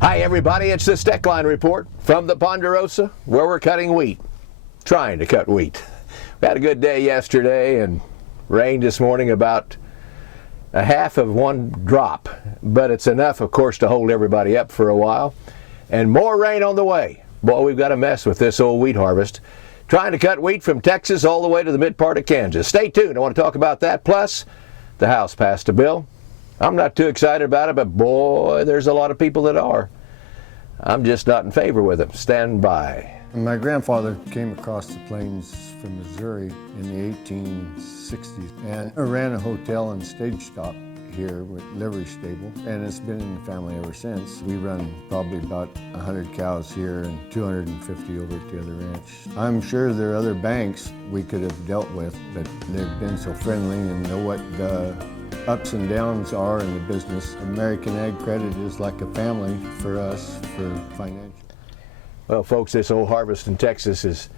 Hi everybody, it's the Steckline Report from the Ponderosa, where we're cutting wheat, trying to cut wheat. We had a good day yesterday and rained this morning, about a half of one drop, but it's enough, of course, to hold everybody up for a while. And more rain on the way. Boy, we've got a mess with this old wheat harvest. Trying to cut wheat from Texas all the way to the mid part of Kansas. Stay tuned, I want to talk about that. Plus, the House passed a bill. I'm not too excited about it, but boy, there's a lot of people that are. I'm just not in favor with it. Stand by. My grandfather came across the plains from Missouri in the 1860s and ran a hotel and stage stop here with livery stable, and it's been in the family ever since. We run probably about 100 cows here and 250 over at the other ranch. I'm sure there are other banks we could have dealt with, but they've been so friendly and know what the ups and downs are in the business. American Ag Credit is like a family for us for financial. Well, folks, this old harvest in Texas is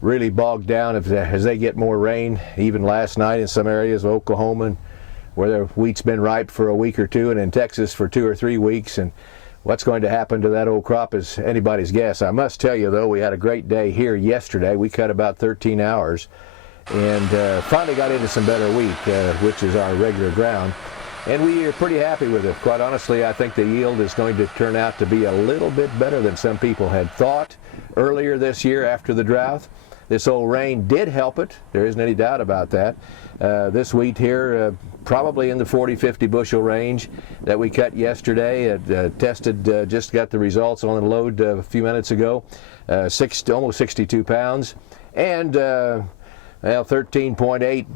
really bogged down as they get more rain. Even last night in some areas of Oklahoma, where the wheat's been ripe for a week or two, and in Texas for 2 or 3 weeks. And what's going to happen to that old crop is anybody's guess. I must tell you, though, we had a great day here yesterday. We cut about 13 hours and finally got into some better wheat, which is our regular ground. And we are pretty happy with it. Quite honestly, I think the yield is going to turn out to be a little bit better than some people had thought earlier this year after the drought. This old rain did help it. There isn't any doubt about that. This wheat here, probably in the 40-50 bushel range that we cut yesterday. It tested, just got the results on the load a few minutes ago. Almost 62 pounds. And, well, 13.8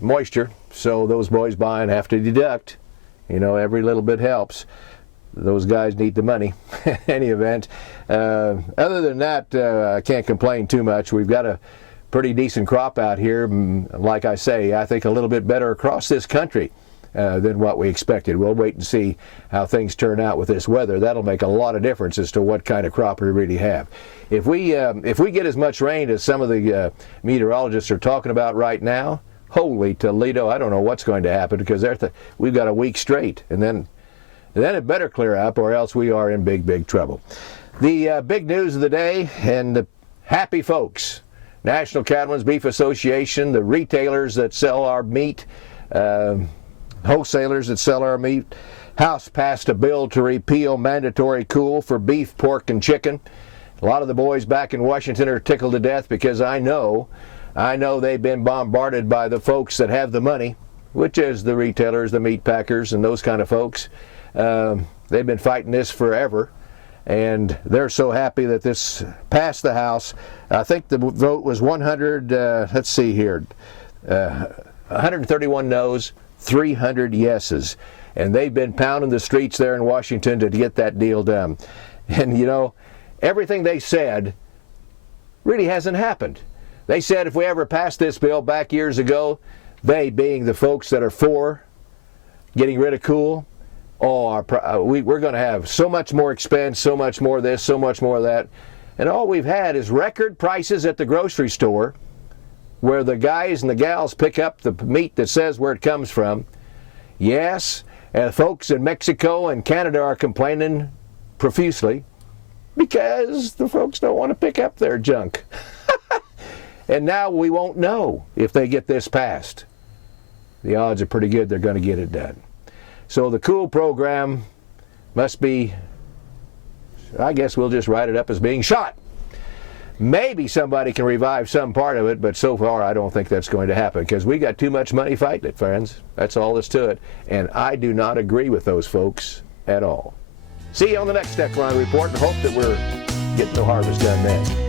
moisture. So those boys buying have to deduct. You know, every little bit helps. Those guys need the money. In any event, other than that, I can't complain too much. We've got a pretty decent crop out here. Like I say, I think a little bit better across this country than what we expected. We'll wait and see how things turn out with this weather. That'll make a lot of difference as to what kind of crop we really have. If we get as much rain as some of the meteorologists are talking about right now, holy Toledo, I don't know what's going to happen, because we've got a week straight, and then it better clear up, or else we are in big, big trouble. The big news of the day, and the happy folks, National Cattlemen's Beef Association, the retailers that sell our meat, wholesalers that sell our meat. House passed a bill to repeal mandatory cool for beef, pork, and chicken. A lot of the boys back in Washington are tickled to death, because I know they've been bombarded by the folks that have the money, which is the retailers, the meat packers, and those kind of folks. They've been fighting this forever, and they're so happy that this passed the House. I think the vote was 131 no's, 300 yeses, and they've been pounding the streets there in Washington to get that deal done. And you know, everything they said really hasn't happened. They said if we ever passed this bill back years ago, they being the folks that are for getting rid of cool, we're going to have so much more expense, so much more this, so much more that. And all we've had is record prices at the grocery store, where the guys and the gals pick up the meat that says where it comes from. Yes, folks in Mexico and Canada are complaining profusely because the folks don't want to pick up their junk. And now we won't know if they get this passed. The odds are pretty good they're going to get it done. So the cool program must be, I guess we'll just write it up as being shot. Maybe somebody can revive some part of it, but so far I don't think that's going to happen, because we got too much money fighting it, friends. That's all that's to it. And I do not agree with those folks at all. See you on the next Steckline Report, and hope that we're getting the harvest done then.